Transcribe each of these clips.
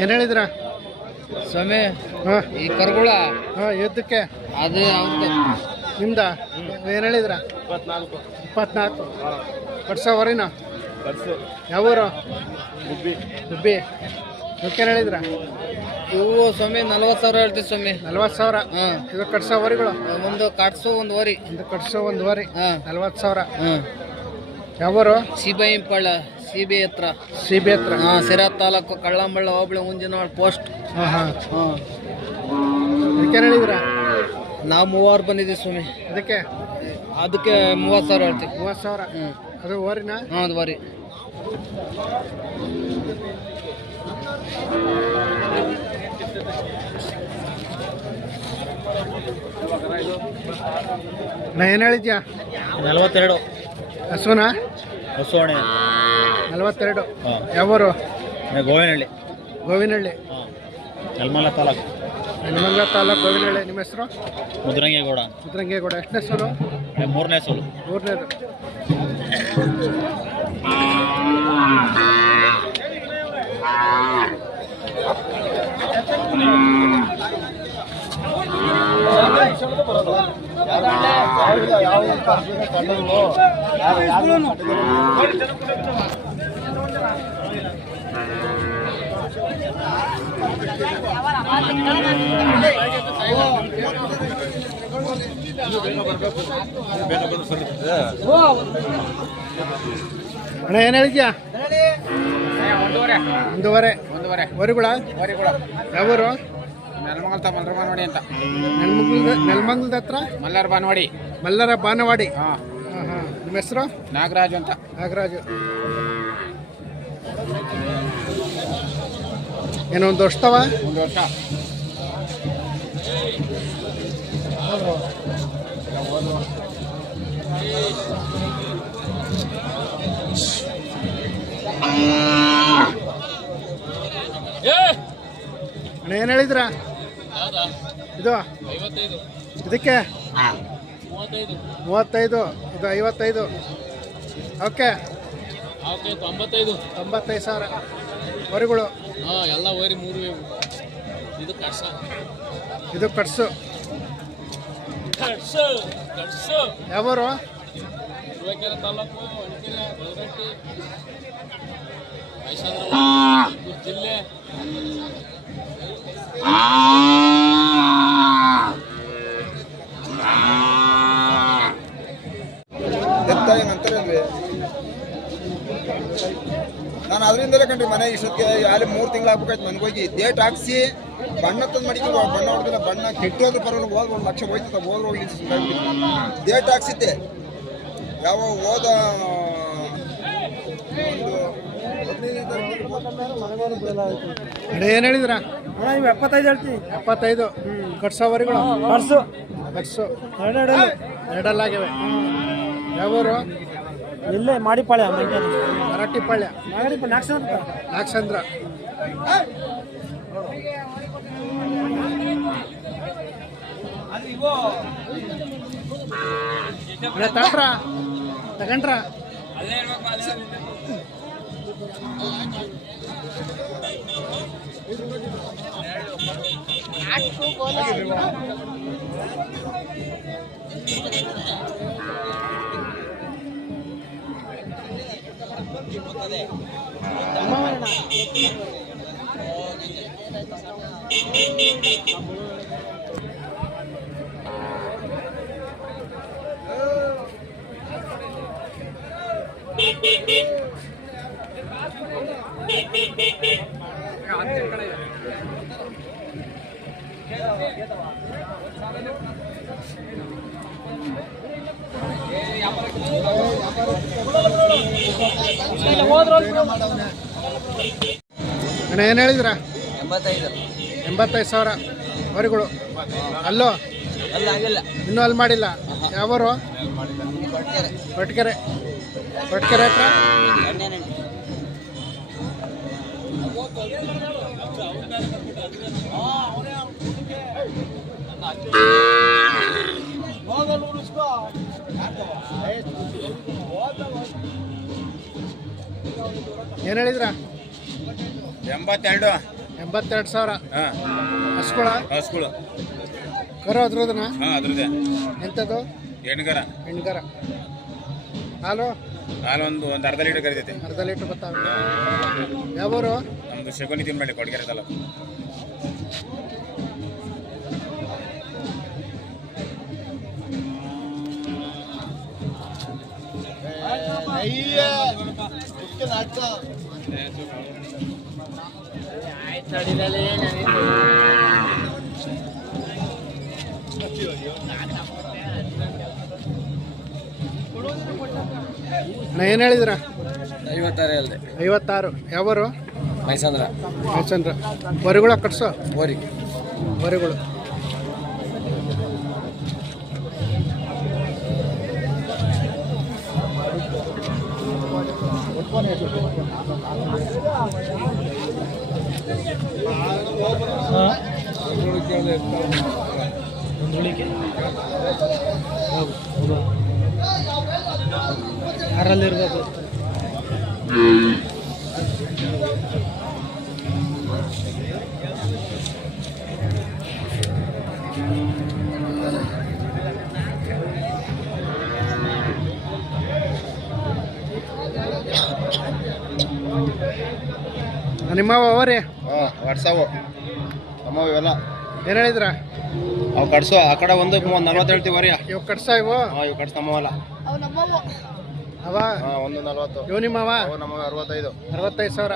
ಏನು ಹೇಳಿದ್ರ? ಸ್ವಾಮಿ ಹಾಂ. ಈ ಕರ್ಗುಳ. ಹಾಂ ಎದ್ದಕ್ಕೆ ಅದೇ ನಿಮ್ದ? ಏನು ಹೇಳಿದ್ರ? ಇಪ್ಪತ್ನಾಲ್ಕು. ಇಪ್ಪತ್ನಾಲ್ಕು. ಕಟ್ಸೋವರಿನ ಯಾವೂರು? ಗುಬ್ಬಿ. ದುಬ್ಬಿ ಇವಕ್ಕೇನು ಹೇಳಿದ್ರ? ಇವು ಸ್ವಾಮಿ ನಲ್ವತ್ತು ಸಾವಿರ ಹೇಳ್ತೀವಿ ಸ್ವಾಮಿ. ನಲ್ವತ್ತು ಸಾವಿರ? ಹಾಂ. ಇದು ಕಟ್ಸೋವರಿಗಳು ಒಂದು ಕಟ್ಸೋ ಒಂದು ವರಿ. ಒಂದು ಕಟ್ಸೋ ಒಂದುವರೆ ಹಾಂ. ನಲ್ವತ್ತು ಸಾವಿರ. ಹಾಂ. ಯಾವೂರು? ಸಿಬೈ ಇಂಪಳ್ಳ ಸಿಬಿ ಹತ್ರ. ಸಿ ಬಿ ಹತ್ರ. ಹಾಂ ಸಿರಾ ತಾಲೂಕು ಕಳ್ಳಂಬಳ್ಳ ಹೋಬಳಿ ಮುಂಜಿನಾಳ್ ಪೋಸ್ಟ್. ಹಾಂ ಹಾಂ. ಹಾಂ. ಇದಕ್ಕೇನು ಹೇಳಿದ್ರ ನಾವು ಮೂವರು ಬಂದಿದ್ದೀವಿ ಸ್ವಾಮಿ. ಅದಕ್ಕೆ? ಅದಕ್ಕೆ ಮೂವತ್ತು ಸಾವಿರ ಹೇಳ್ತೀವಿ. ಮೂವತ್ತು ಸಾವಿರ? ಹ್ಞೂ ಅದು ಓರಿನ? ಹಾಂ ಅದು ಓರಿ. ನಾ ಏನು ಹೇಳಿದ್ಯಾ? ನಲ್ವತ್ತೆರಡು. ಹಸುನಾ? ಹೊಸೋಣೆ ನಲವತ್ತೆರಡು. ಹಾಂ. ಯಾವೂರು? ಗೋವಿನಹಳ್ಳಿ. ಗೋವಿನಹಳ್ಳಿ. ಹಾಂ. ಯಲ್ಮಲ ತಾಲೂಕು. ಹನುಮಂಗ ತಾಲೂಕು ಗೋವಿನಹಳ್ಳಿ. ನಿಮ್ಮ ಹೆಸರು? ಮುದ್ರಂಗೇಗೌಡ ಮುದ್ರಂಗೇಗೌಡ. ಎಷ್ಟನೇ ಹೆಸರು ಮೂರನೇ ಸೋಲು. ಮೂರನೇದು. ಅಣ್ಣ ಏನು ಹೇಳಿದ್ಯಾ? ಒಂದೂವರೆ. ಒಂದೂವರೆ. ವರಿಗಳ ವರಿಗುಳ ಯಾವೂರು? ನೆಲಮಂಗಲ ಮಲ್ಲರ ಬಾನವಾಡಿ ಅಂತ. ನೆಲಮಂಗಲದ ನೆಲಮಂಗಲದ ಹತ್ರ? ಮಲ್ಲರ ಬಾನವಾಡಿ ಮಲ್ಲರ ಬಾನವಾಡಿ. ಹಾಂ. ಹಾಂ ಹಾಂ. ನಿಮ್ಮ ಹೆಸರು? ನಾಗರಾಜು ಅಂತ. ನಾಗರಾಜು. ಏನೋ ಒಂದು ವರ್ಷದವ ಒಂದು ವರ್ಷ ಅಣ್ಣ ಏನು ಹೇಳಿದ್ರ? ಇದು? ಇದಕ್ಕೆ? ಮೂವತ್ತೈದು. ಇದು ಐವತ್ತೈದು. ಓಕೆ. ಓಕೆ ತೊಂಬತ್ತೈದು. ತೊಂಬತ್ತೈದು ಸಾವಿರ. ವರಿಗಳು ಹಾಂ ಎಲ್ಲ ಓರಿ ಮೂರು ಇದು ಕಟ್ಸ. ಇದು ಕಟ್ಸು. ಕಟ್ಸು ಕಟ್ಸು. ಯಾವರು? ಶಿವಕೆರೆ ತಾಲೂಕು ಅಣಕೆರೆ ಬಲಗಟ್ಟಿ. ಮೈಸೂರು ಜಿಲ್ಲೆ. ನಾನು ಅದರಿಂದಲೇ ಕಂಡ್ರಿ ಮನೆ ಇಷ್ಟಕ್ಕೆ ಅಲ್ಲಿ ಮೂರು ತಿಂಗಳು ಆಗ್ಬೇಕಾಯ್ತು ಮನೆಗೆ ಹೋಗಿ ಡೇಟ್ ಹಾಕ್ಸಿ ಬಣ್ಣ ತಂದು ಮಡಿಕೊಂಡು ಬಣ್ಣ ಹೊಡೆದಿಲ್ಲ ಬಣ್ಣ ಕೆಟ್ಟೋದ್ರ ಪರವಾಗಿ ಹೋದ್ ಒಂದು ಲಕ್ಷ ಹೋಯ್ತು ಹೋದ್ರೆ ಹೋಗಿ ಡೇಟ್ ಹಾಕ್ಸಿದ್ದೆ ಯಾವ ಹೋದ ಏನು ಹೇಳಿದ್ರ? ಎಪ್ಪತ್ತೈದು ಹೇಳ್ತೀವಿ ಎಪ್ಪತ್ತೈದು. ಕಟ್ಸೋ ಕಟ್ಸು. ಕಟ್ಸು. ಎರಡೆರಡು ಎರಡಲ್ಲಾಗಿವೆ ಯಾವೂರು? ಇಲ್ಲೇ ಮಾಡಿಪಾಳ್ಯ ಮರಾಠಿಪಾಳ್ಯ ನಾಲ್ಕು ನಾಗಸಂದ್ರ ಅಣ್ಣ ತಗೊಂಡ್ರ ತಗೊಂಡ್ರ ಹತ್ತು ಕಡೆ ಅಣ್ಣ ಏನು ಹೇಳಿದ್ರ? ಎಂಬತ್ತೈದು. ಎಂಬತ್ತೈದು ಸಾವಿರ. ವರಿಗಳು ಅಲ್ಲೋ? ಅಲ್ಲ ಆಗಿಲ್ಲ ಇನ್ನೂ ಅಲ್ಲಿ ಮಾಡಿಲ್ಲ? ಯಾವರು? ಬಟ್ಕೆರೆ ಬಟ್ಕೆರೆ ಹತ್ರ? ಏನು ಹೇಳಿದ್ರ? ಎಂಬತ್ತೆರಡು. ಎಂಬತ್ತೆರಡು ಸಾವಿರ. ಹಾಂ. ಹಸ್ಕೊಳ? ಹಸ್ಗಳು ಕರು ಅದ್ರದನ? ಹಾಂ ಅದ್ರದ್ದೇ. ಎಂಥದ್ದು ಎಣ್ಗರ ಹೆಣ್ಗರ. ಹಾಲು? ಹಾಲು ಒಂದು ಒಂದು ಅರ್ಧ ಲೀಟರ್ ಕರಿತೈತೆ. ಅರ್ಧ ಲೀಟ್ರ್ ಬರ್ತಾವೆ ಯಾವೂರು? ನಮ್ಮದು ಶಗುನಿ ತಿನ್ಬೇಡಿ ಕೊಡಗೆರೆ ತಾಲೂಕು. ನಾ ಏನು ಹೇಳಿದ್ರ? ಐವತ್ತಾರು ಅಲ್ಲದೆ ಐವತ್ತಾರು. ಯಾವರು? ಮೈಸಂದ್ರ. ಮೈಸಂದ್ರ. ವರಿಗಳ ಕಟ್ಸೋ. ಓರಿ ವರಿಗಳು ಯಾರಲ್ಲಿರ್ಬೋದು ನಿಮ್ಮವ ಅವರಿ? ಹಾಂ ವಾಟ್ಸವು ನಮ್ಮವ ಇವೆಲ್ಲ. ಏನು ಹೇಳಿದ್ರ? ಅವು ಕಟ್ಸು ಆ ಕಡೆ ಒಂದು ಮೂವತ್ತು ನಲ್ವತ್ತು ಹೇಳ್ತೀವಿ ವರಿ ಇವು ಕಟ್ಸ ಇವು? ಹಾಂ ಇವು ಅಲ್ಲ ನಮ್ಮವಲ್ಲ ಅವ ಹಾಂ ಒಂದು ನಲ್ವತ್ತು. ಇವು ನಿಮ್ಮ ಅವು ನಮಗೆ ಅರವತ್ತೈದು. ಅರವತ್ತೈದು ಸಾವಿರ.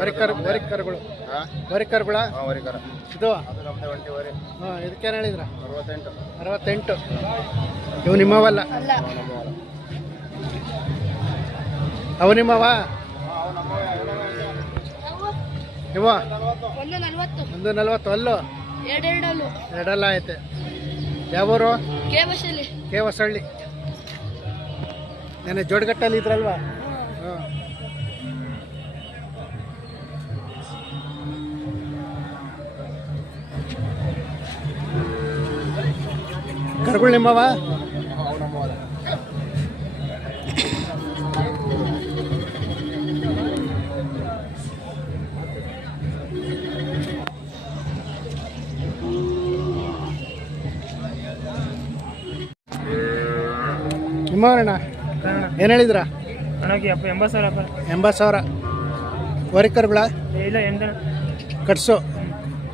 ವರಿಕರ್ ವರಿಕರ್ಗಳು. ಹಾಂ? ವರಿಕರ್ಗಳ? ಹಾಂ ವರಿಕರ. ಇದು? ಅದು ನಮ್ಮದೇ ಒಂಟಿ ವರಿ. ಹಾಂ ಇದಕ್ಕೇನು ಹೇಳಿದ್ರ? ಅರವತ್ತೆಂಟು. ಅರವತ್ತೆಂಟು. ಇವು ನಮ್ಮವಲ್ಲ ಅವು ನಿಮ್ಮವ ಇವ? ಒಂದು ನಲ್ವತ್ತು. ಒಂದು ನಲ್ವತ್ತು ಅಲ್ಲು? ಎರಡೆರಡಲ್ಲು. ಎರಡಲ್ಲ ಐತೆ ಯಾವೂರು? ಕೆ ಬಸ್ಸಲ್ಲಿ ಕೆ ಹೊಸಳ್ಳಿ. ನೆನೆ ಜೋಡ್ಗಟ್ಟಲ್ಲಿ ಇದ್ರಲ್ವಾ? ಹಾಂ ಕರ್ಗಳು ನಿಮ್ಮವ? ನಿಮ್ಮವರಣ್ಣ ಏನು ಹೇಳಿದ್ರ? ಅಣ್ಣಗೆ ಅಪ್ಪ ಎಂಬತ್ತು ಸಾವಿರ ಅಪ್ಪ. ಎಂಬತ್ತು ಸಾವಿರ. ವರಿಕರ್ಗಳ ಇಲ್ಲ ಕಟ್ಸು.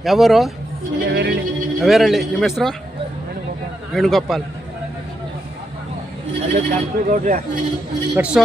ಯಾವರು? ಅವೇರಳ್ಳಿ. ನಿಮ್ಮ ಹೆಸರು? ವೇಣುಗೋಪಾಲ್. ಕಟ್ಸು.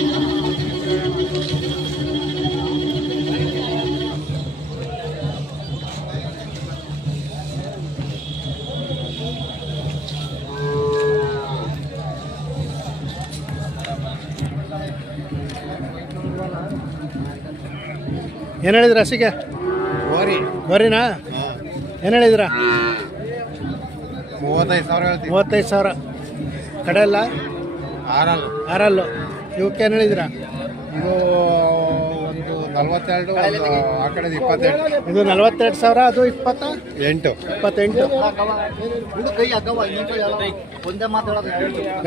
ಏನು ಹೇಳಿದ್ರ ಹಸಿಗೆ ವರಿ ಬರೀನಾ ಏನು ಹೇಳಿದ್ರ? ಮೂವತ್ತೈದು ಸಾವಿರ ಮೂವತ್ತೈದು ಸಾವಿರ. ಕಡೆ ಅಲ್ಲ? ಆರಲ್ಲ. ಆರಲ್ಲು. ಇವಕ್ಕೆ ಏನು ಹೇಳಿದ್ರ? ಇದು ಒಂದು ನಲ್ವತ್ತೆರಡು ಆ ಕಡೆ ಇಪ್ಪತ್ತೆರಡು ಇದು ನಲ್ವತ್ತೆರಡು ಸಾವಿರ ಅದು ಇಪ್ಪತ್ತ? ಎಂಟು. ಇಪ್ಪತ್ತೆಂಟು.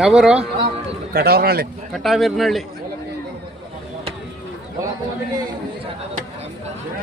ಯಾವೂರು? ಕಟೋರ್ನಳ್ಳಿ ಕಟಾವಿರ್ನಹಳ್ಳಿ.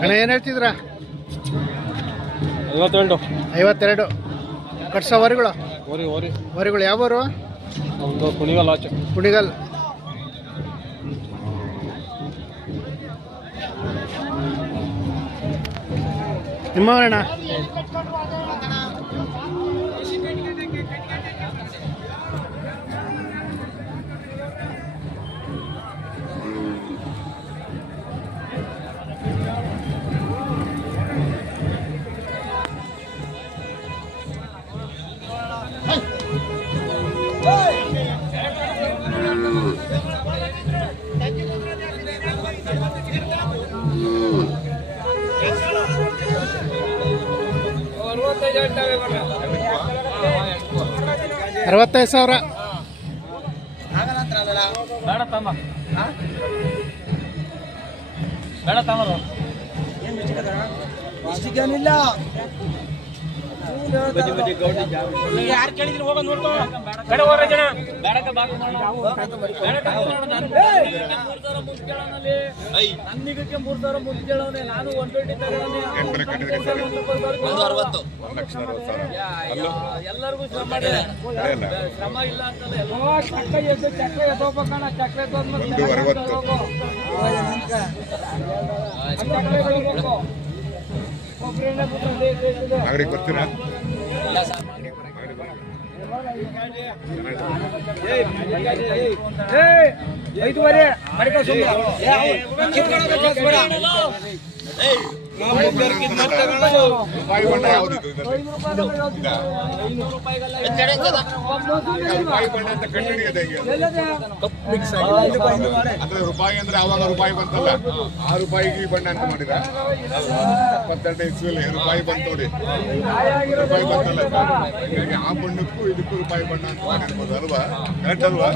ಅಣ್ಣ ಏನು ಹೇಳ್ತಿದ್ರ ಐವತ್ತೆರಡು ಐವತ್ತೆರಡು. ಕಟ್ಸ ವರಿಗಳು? ವರಿಗಳು ಯಾವೂರು ಒಂದು ಕುಣಿಗಲ್ ಆಚೆ. ಕುಣಿಗಲ್. ನಿಮ್ಮ ಅಣ್ಣ ಅರವತ್ತೈದು ಸಾವಿರ. ಬೇಡ ತಮ್ಮ. ಬೇಡ ತಮ್ಮ. ಯಾರು ಕೇಳಿದ್ರು ಹೋಗ ನೋಡ್ಕೋ ನನ್ನಿಗಕ್ಕೆ ಮೂರ್ ಸಾವಿರ ಕೇಳವನೆ ನಾನು ಒನ್ ಟ್ವೆಂಟಿ ಎಲ್ಲರಿಗೂ ಶ್ರಮ. ಶ್ರಮ ಇಲ್ಲ ಅಂತಲ್ಲ ಎಲ್ಲ ಚಕ್ರ ಎದ್ದು ಚಕ್ರ ಎದ್ದೋಗ್ಬೇಕಣ್ಣ. ನಾಗರಿಕ ಬರ್ತೀರಾ ಐದುವರೆ ಮಡಿಕೋ ಸುಮ್ನೆ. ರೂಪಾಯಿ ಅಂದ್ರೆ ಆವಾಗ ರೂಪಾಯಿ ಬಂತಲ್ಲ ಆ ರೂಪಾಯಿಗೆ ಈ ಬಣ್ಣ ಅಂತ ಮಾಡಿದ ಇಪ್ಪತ್ತೆರಡು ಇಸ್ವಿಲಿ ರೂಪಾಯಿ ಬಂತು ನೋಡಿ ರೂಪಾಯಿ ಬಂತಲ್ಲ? ಆ ಬಣ್ಣಕ್ಕೂ ಇದಕ್ಕೂ ರೂಪಾಯಿ ಬಣ್ಣ ಅಂತ ಮಾಡಿರ್ಬೋದು ಅಲ್ವಾ ಕರೆಕ್ಟ್ ಅಲ್ವಾ